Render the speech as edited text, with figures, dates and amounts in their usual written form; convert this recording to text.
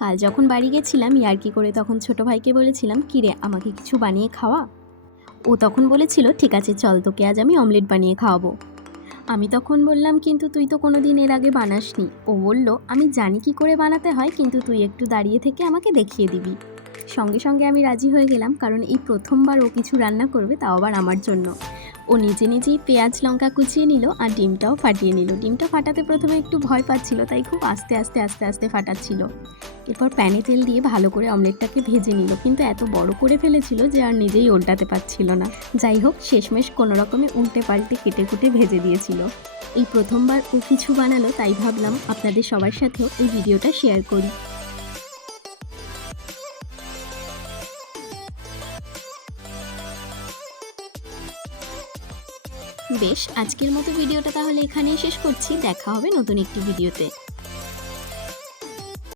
কাল যখন বাড়ি গেছিলাম ইয়ার্কি করে তখন ছোট ভাইকে বলেছিলাম, কিরে আমাকে কিছু বানিয়ে খাওয়া। ও তখন বলেছিল, ঠিক আছে চল, তোকে আজ আমি অমলেট বানিয়ে খাওয়াবো। আমি তখন বললাম, কিন্তু তুই তো কোনো দিন এর আগে বানাসনি। ও বলল, আমি জানি কি করে বানাতে হয়, কিন্তু তুই একটু দাঁড়িয়ে থেকে আমাকে দেখিয়ে দিবি। সঙ্গে সঙ্গে আমি রাজি হয়ে গেলাম, কারণ এই প্রথমবার ও কিছু রান্না করবে, তাও আবার আমার জন্য। ও নিজে নিজেই পেঁয়াজ লঙ্কা কুচিয়ে নিল আর ডিমটাও ফাটিয়ে নিল। ডিমটা ফাটাতে প্রথমে একটু ভয় পাচ্ছিল, তাই খুব আস্তে আস্তে আস্তে আস্তে ফাটাচ্ছিল। এরপর প্যানে তেল দিয়ে ভালো করে অমলেটটাকে ভেজে নিল, কিন্তু এত বড় করে ফেলেছিল যে আর নিজেই উল্টাতে পারছিল না। যাই হোক, শেষমেশ কোনো রকমে উল্টে পাল্টে কেটে কুটে ভেজে দিয়েছিল। এই প্রথমবার ও কিছু বানালো, তাই ভাবলাম আপনাদের সবার সাথেও এই ভিডিওটা শেয়ার করি। বেশ, আজকের মতো ভিডিওটা তাহলে এখানেই শেষ করছি। দেখা হবে নতুন একটি ভিডিওতে।